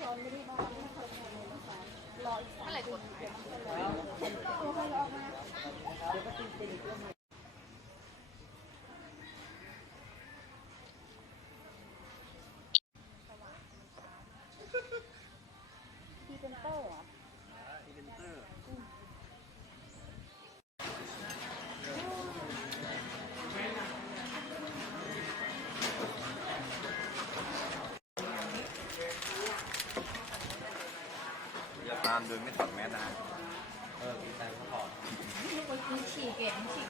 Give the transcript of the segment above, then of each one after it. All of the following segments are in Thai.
เราไม่ได้บ้านไม่เคยทำเลยนะคะรออีกสามเมื่อไหร่กดปีโอ้ยาทานโดยไม่ถอดแมสนะมีฉีกเก่งฉี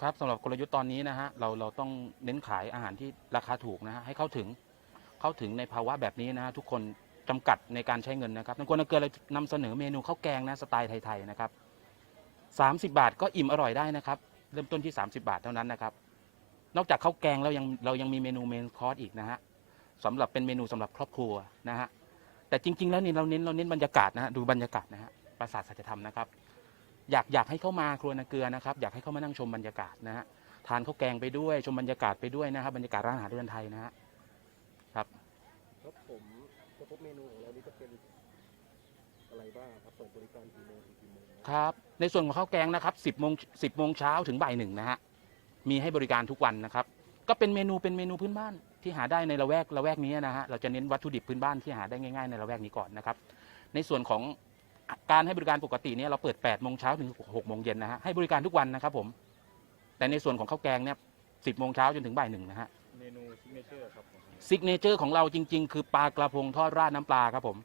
ครับสำหรับกลยุทธ์ตอนนี้นะฮะเราเราต้องเน้นขายอาหารที่ราคาถูกนะฮะให้เข้าถึงเข้าถึงในภาวะแบบนี้นะฮะทุกคนจำกัดในการใช้เงินนะครับนักกวนเกลือเรานำเสนอเมนูข้าวแกงนะสไตล์ไทยๆนะครับ30 บาทก็อิ่มอร่อยได้นะครับ เริ่มต้นที่ 30 บาทเท่านั้นนะครับ นอกจากข้าวแกงแล้วยังเรายังมีเมนูเมนคอร์สอีกนะฮะสำหรับเป็นเมนูสำหรับครอบครัวนะฮะแต่จริง ๆ แล้วนี่เราเน้นเราเน้นบรรยากาศนะฮะดูบรรยากาศนะฮะปราสาทสัจธรรมนะครับ อยากอยากให้เข้ามาครัวนาเกลือนะครับ อยากให้เข้ามานั่งชมบรรยากาศนะฮะทานข้าวแกงไปด้วยชมบรรยากาศไปด้วยนะครับบรรยากาศร้านอาหารเรือนไทยนะฮะครับครับผมจะพบเมนูของเรานี่จะเป็นอะไรบ้างครับเปิดบริการกี่โมงถึงกี่โมงครับในส่วนของข้าวแกงนะครับ10โมง10โมงเช้าถึงบ่ายหนึ่งนะฮะมีให้บริการทุกวันนะครับ ก็เป็นเมนูเป็นเมนูพื้นบ้านที่หาได้ในละแวกละแวกนี้นะฮะเราจะเน้นวัตถุดิบพื้นบ้านที่หาได้ง่ายๆในละแวกนี้ก่อนนะครับ ในส่วนของ การให้บริการปกติเนี่ยเราเปิด8โมงเช้าถึง6โมงเย็นนะฮะให้บริการทุกวันนะครับผม แต่ในส่วนของข้าวแกงเนี่ย10โมงเช้าจนถึงบ่ายหนึ่งนะฮะเมนูซิกเนเจอร์ครับผมซิกเนเจอร์ของเราจริง ๆ คือปลากระพงทอดราดน้ำปลาครับผม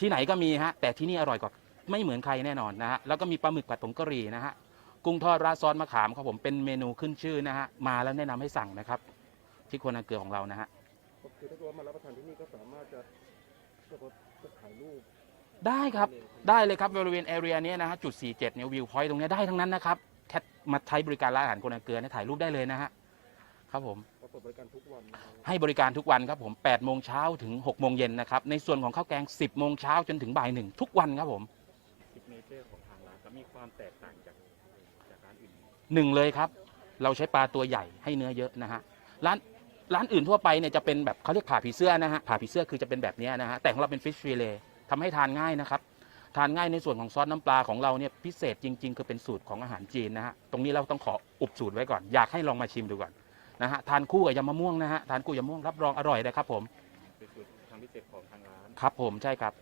ที่ไหนก็มีฮะแต่ที่นี่อร่อยกว่าไม่เหมือนใครแน่นอนนะฮะแล้วก็มีปลาหมึกผัดผงกะหรี่นะฮะกุ้งทอดราดซอสมะขามครับผมเป็นเมนูขึ้นชื่อนะฮะมาแล้วแนะนำให้สั่งนะครับ ที่ครัวนาเกลือของเรานะฮะก็คือถ้าเกิดว่ามารับประทานที่นี่ก็สามารถจะจะจะถ่ายรูป ได้ครับได้เลยครับบริเวณแอเรียนี้นะฮะจุด 47เนี่ยวิวพอยต์ตรงเนี้ยได้ทั้งนั้นนะครับแค่มาใช้บริการร้านอาหารครัวนาเกลือเนี่ยถ่ายรูปได้เลยนะฮะครับผมเราเปิดบริการทุกวันนะครับให้บริการทุกวันครับผม8โมงเช้าถึง6โมงเย็นนะครับในส่วนของข้าวแกง 10โมงเช้าจนถึงบ่ายหนึ่งทุกวันครับผมซิกเนเจอร์ของทางร้านแล้วมีความแตกต่างจากจากร้านอื่นหนึ่งเลยครับ เราใช้ปลาตัวใหญ่ให้เนื้อเยอะนะฮะร้านร้านอื่นทั่วไปเนี่ยจะเป็นแบบเขาเรียกผ่าผีเสื้อนะฮะผ่าผีเสื้อคือจะเป็นแบบเนี้ยนะฮะแต่ของเราเป็นฟิชฟิเล ทำให้ทานง่ายนะครับ ทานง่ายในส่วนของซอสน้ำปลาของเราเนี่ยพิเศษจริง ๆ คือเป็นสูตรของอาหารจีนนะฮะตรงนี้เราต้องขออุบสูตรไว้ก่อนอยากให้ลองมาชิมดูก่อนนะฮะทานคู่กับยำมะม่วงนะฮะทานคู่ยำมะม่วงรับรองอร่อยเลยครับผมเป็นสูตรทางพิเศษของทางร้านครับผมใช่ครับ